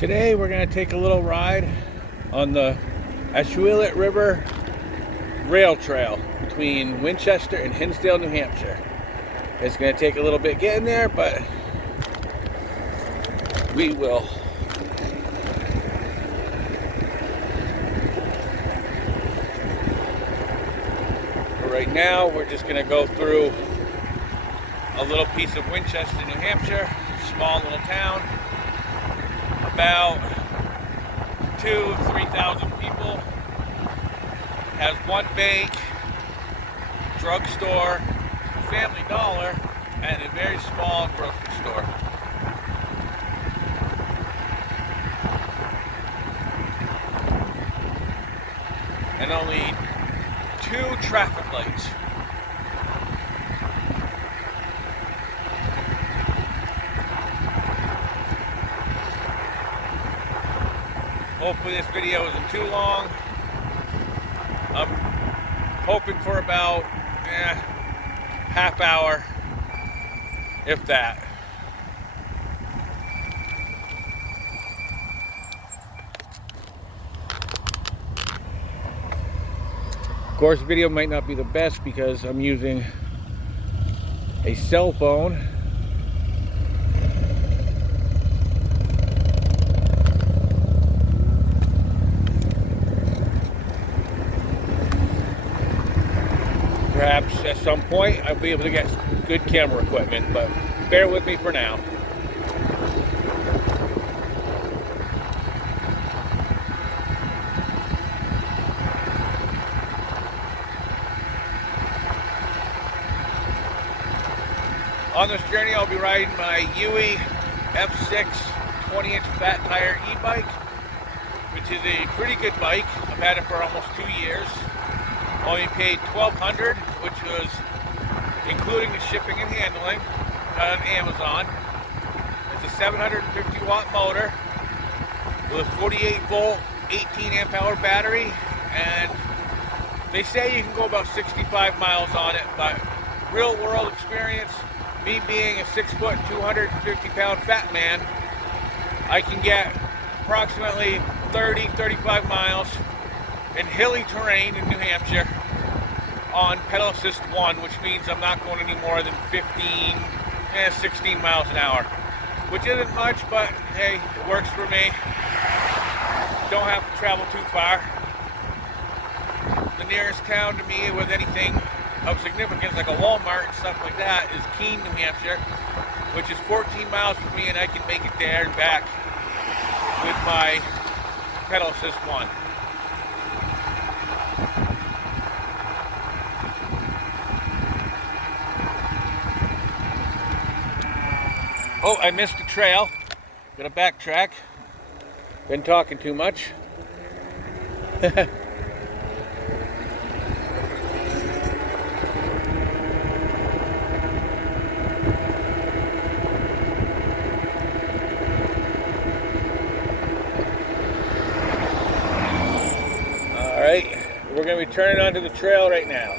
Today we're going to take a little ride on the Ashuelot River rail trail between Winchester and Hinsdale, New Hampshire. It's going to take a little bit getting there, but we will. But right now we're just going to go through a little piece of Winchester, New Hampshire, small little town. About 2,000 to 3,000 people. Has one bank, drugstore, Family Dollar, and a very small grocery store. And only 2 traffic lights. Hopefully this video isn't too long. I'm hoping for about half hour, if that. Of course, the video might not be the best because I'm using a cell phone. Perhaps at some point I'll be able to get good camera equipment, but bear with me for now. On this journey I'll be riding my UE F6 20-inch fat tire e-bike, which is a pretty good bike. I've had it for almost 2 years. Only paid $1,200, which was including the shipping and handling. Got it on Amazon. It's a 750 watt motor with a 48 volt, 18 amp hour battery, and they say you can go about 65 miles on it, but real world experience, me being a 6 foot, 250 pound fat man, I can get approximately 30-35 miles in hilly terrain in New Hampshire on pedal assist 1, which means I'm not going any more than 16 miles an hour, which isn't much, but hey, it works for me. Don't have to travel too far. The nearest town to me with anything of significance, like a Walmart and stuff like that, is Keene, New Hampshire, which is 14 miles from me, and I can make it there and back with my pedal assist 1. Oh, I missed the trail. Gotta backtrack. Been talking too much. Alright, we're gonna be turning onto the trail right now.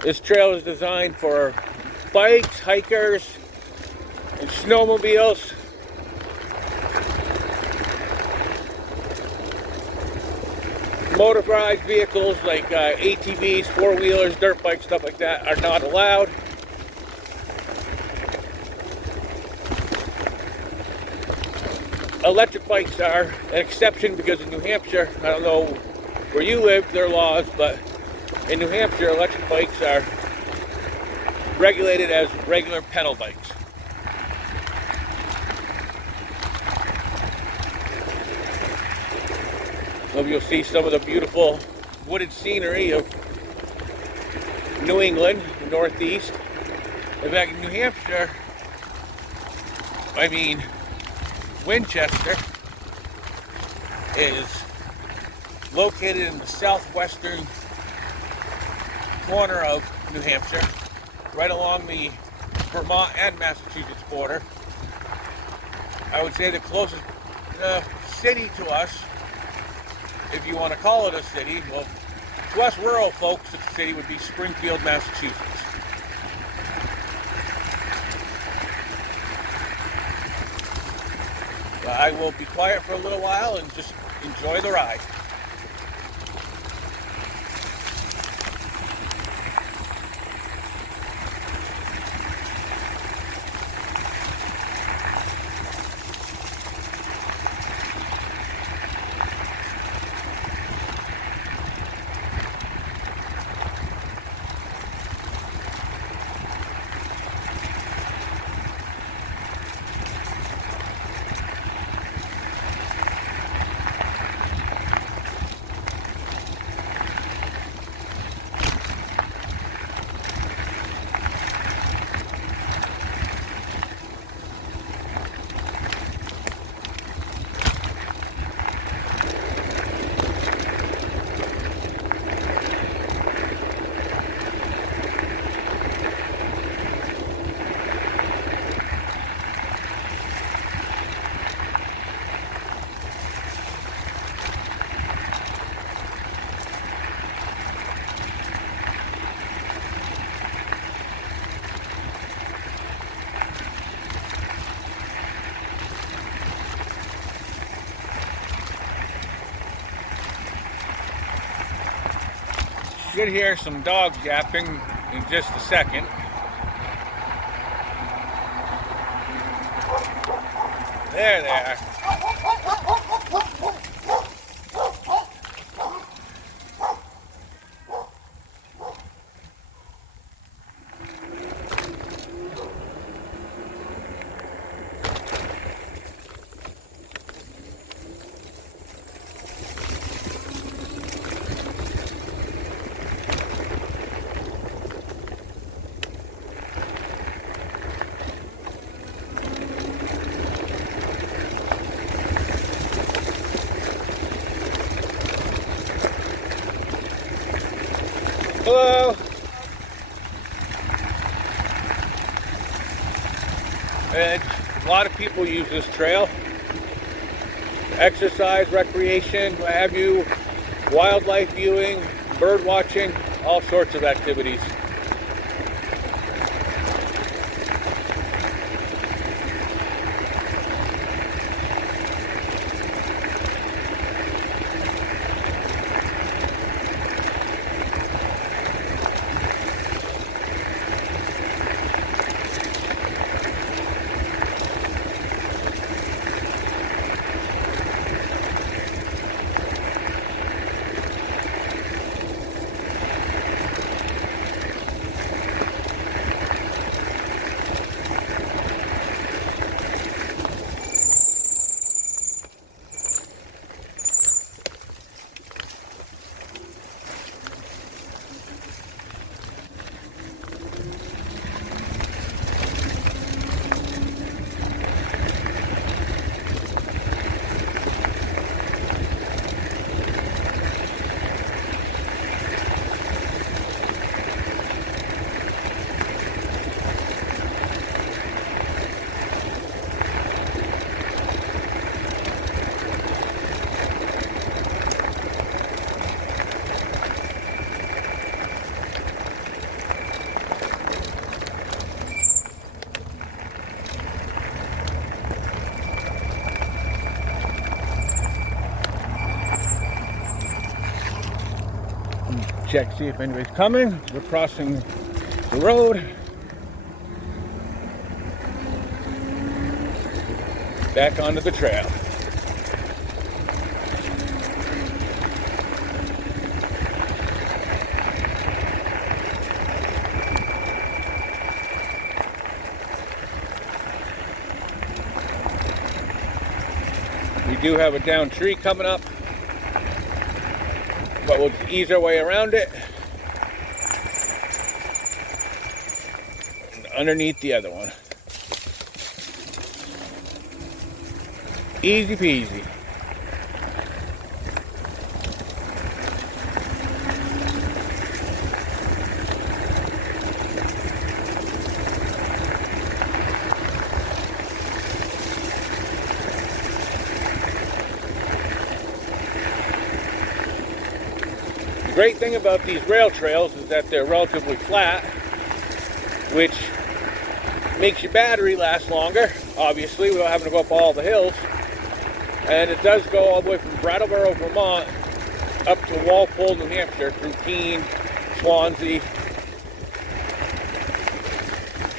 This trail is designed for bikes, hikers, and snowmobiles. Motorized vehicles like ATVs, four-wheelers, dirt bikes, stuff like that are not allowed. Electric bikes are an exception because in New Hampshire, I don't know where you live, there are laws, but in New Hampshire, electric bikes are regulated as regular pedal bikes. So you'll see some of the beautiful wooded scenery of New England, the Northeast. And back in New Hampshire, Winchester is located in the southwestern corner of New Hampshire, right along the Vermont and Massachusetts border. I would say the closest city to us, if you want to call it a city, well, to us rural folks, the city would be Springfield, Massachusetts. But I will be quiet for a little while and just enjoy the ride. Should hear some dogs yapping in just a second. There they are. Hello. And a lot of people use this trail. Exercise, recreation, what have you, wildlife viewing, bird watching, all sorts of activities. Check, see if anybody's coming. We're crossing the road. Back onto the trail. We do have a downed tree coming up, but we'll just ease our way around it. Underneath the other one. Easy peasy. The great thing about these rail trails is that they're relatively flat, which makes your battery last longer, obviously, without having to go up all the hills. And it does go all the way from Brattleboro, Vermont, up to Walpole, New Hampshire, through Keene, Swansea,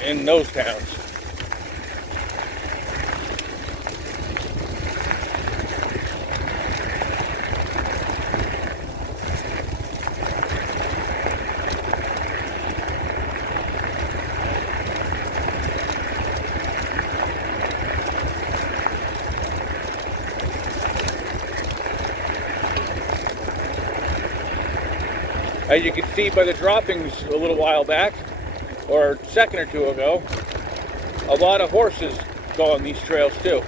and those towns. As you can see by the droppings a little while back, or a second or two ago, a lot of horses go on these trails too.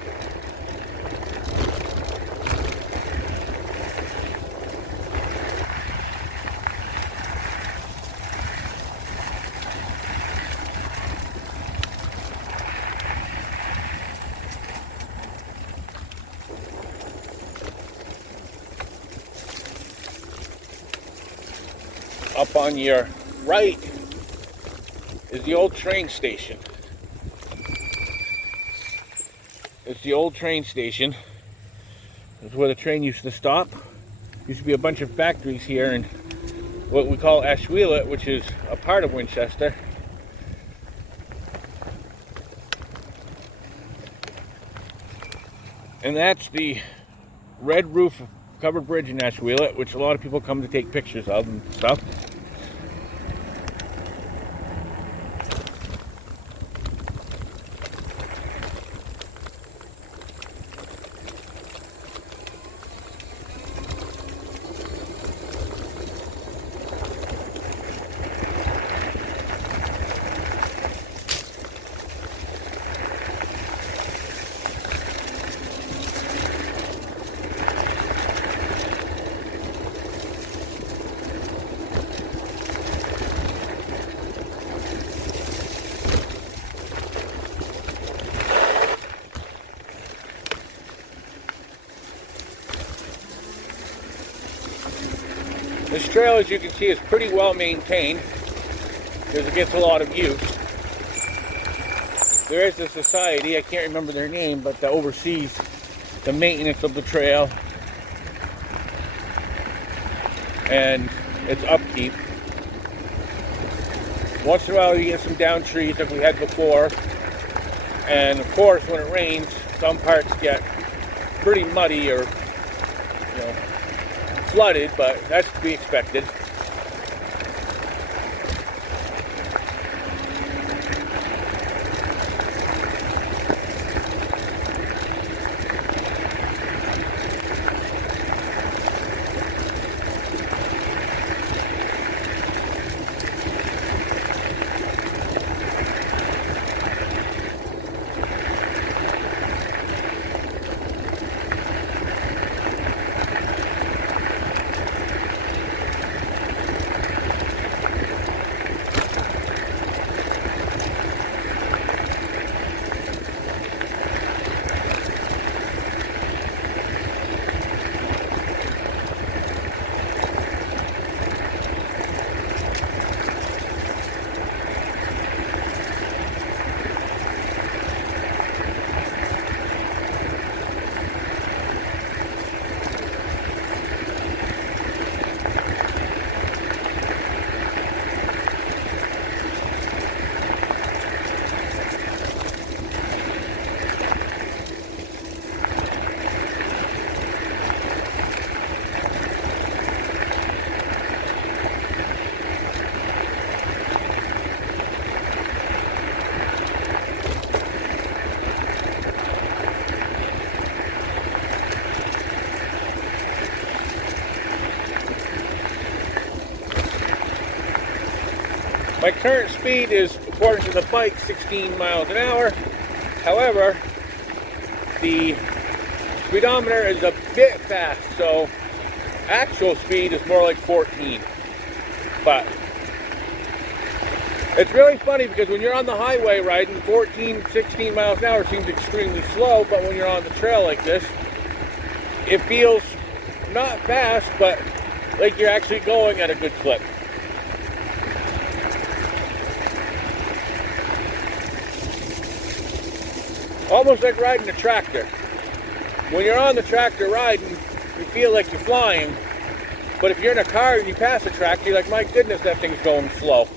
Up on your right is the old train station. It's the old train station. It's where the train used to stop. Used to be a bunch of factories here in what we call Ashuelot, which is a part of Winchester. And that's the red roof covered bridge in Ashuelot, which a lot of people come to take pictures of and stuff. This trail, as you can see, is pretty well maintained because it gets a lot of use. There is a society, I can't remember their name, but that oversees the maintenance of the trail and its upkeep. Once in a while you get some down trees like we had before, and of course when it rains some parts get pretty muddy or flooded, but that's to be expected. My current speed is, according to the bike, 16 miles an hour. However, the speedometer is a bit fast, so actual speed is more like 14. But it's really funny because when you're on the highway riding, 14, 16 miles an hour seems extremely slow, but when you're on the trail like this, it feels not fast, but like you're actually going at a good clip. Almost like riding a tractor. when you're on the tractor riding, you feel like you're flying. But if you're in a car and you pass a tractor, you're like, my goodness, that thing's going slow.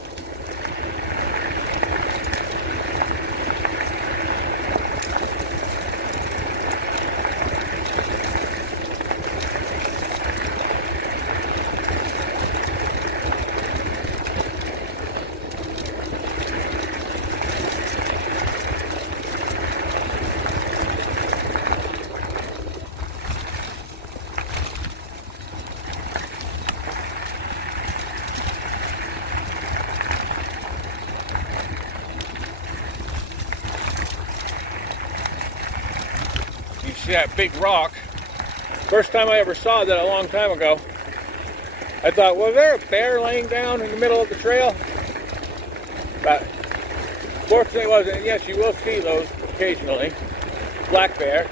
You see that big rock. First time I ever saw that a long time ago, I thought, was there a bear laying down in the middle of the trail? But fortunately it wasn't. And yes, you will see those occasionally. Black bear.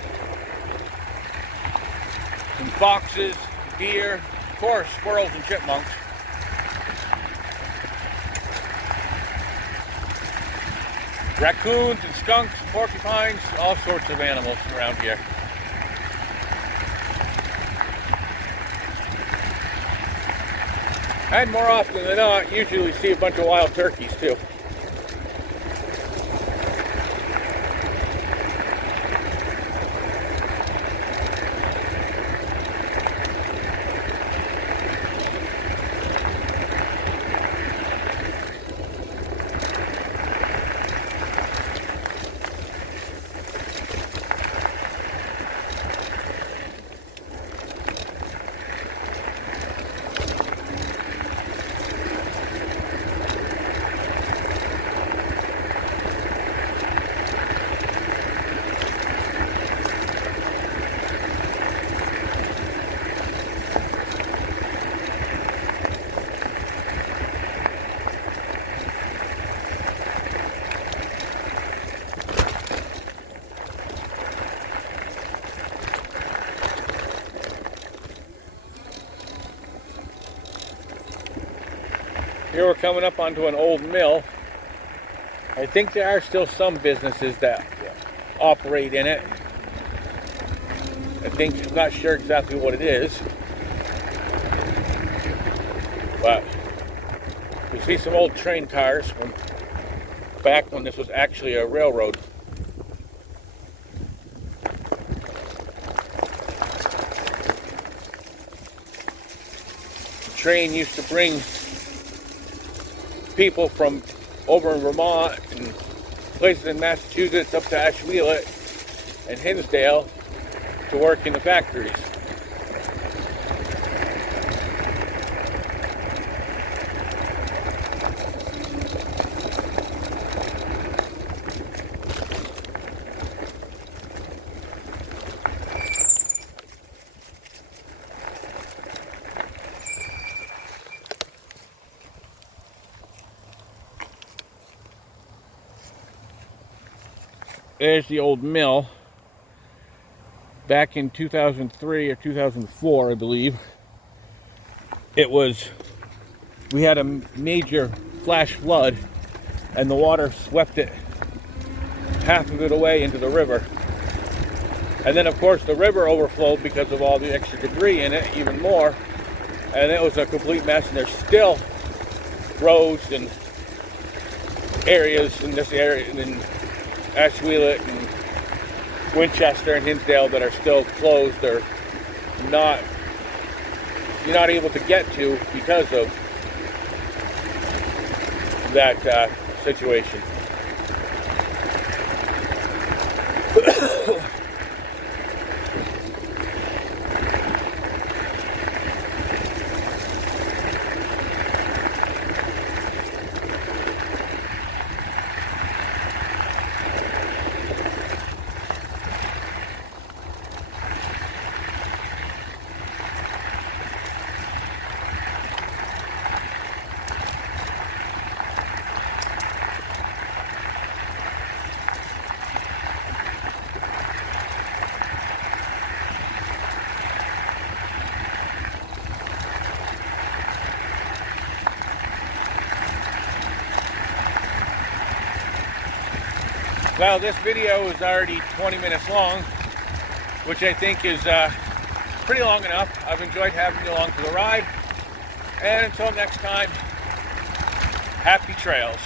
And foxes, deer, of course, squirrels and chipmunks. Raccoons and skunks, porcupines, all sorts of animals around here. And more often than not, usually see a bunch of wild turkeys too. Here we're coming up onto an old mill. I think there are still some businesses that operate in it. I'm not sure exactly what it is. But you see some old train cars from back when this was actually a railroad. The train used to bring people from over in Vermont and places in Massachusetts up to Ashuelot and Hinsdale to work in the factories. There's the old mill. Back in 2003 or 2004, I believe, we had a major flash flood and the water swept it, half of it away into the river. And then of course the river overflowed because of all the extra debris in it, even more. And it was a complete mess, and there's still roads and areas in this area, in Ashuelot and Winchester and Hinsdale, that are still closed or you're not able to get to because of that situation. Well, this video is already 20 minutes long, which I think is pretty long enough. I've enjoyed having you along for the ride. And until next time, happy trails.